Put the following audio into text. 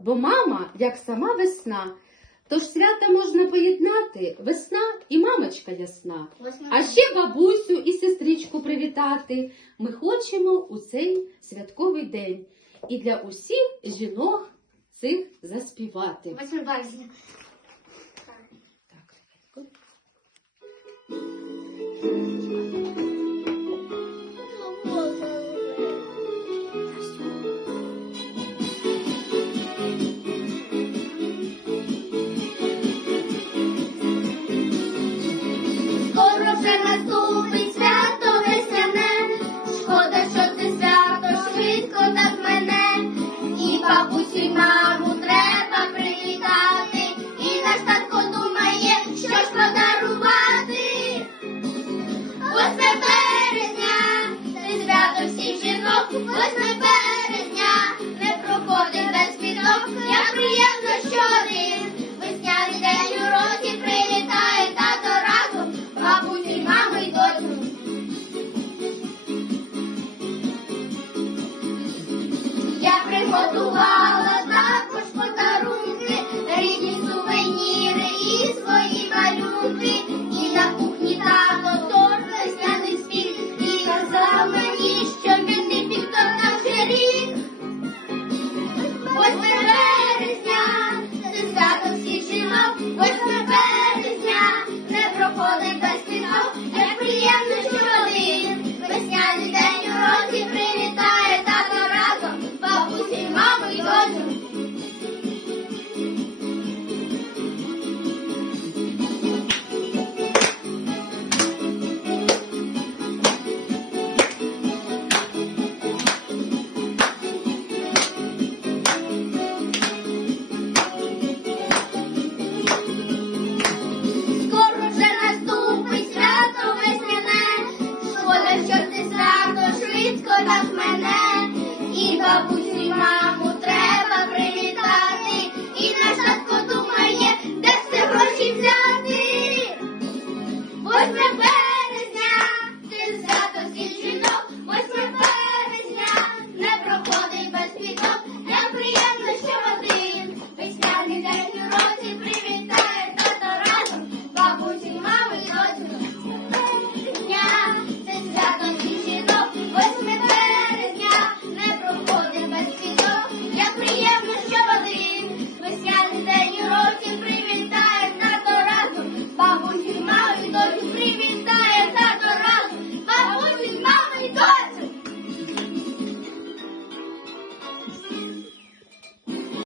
Бо мама, як сама весна, тож свята можна поєднати весна і мамочка ясна. А ще бабусю і сестричку привітати ми хочемо у цей святковий день і для усіх жінок цих заспівати. 8 березня. Готувала також подарунки, рідні сувеніри і свої малюнки, і на кухні тато торт весняний світ, і казав мені, що він не піктор наш рік. Ось Восьме березня, це свято всіх ось восьме березня, не проходить без.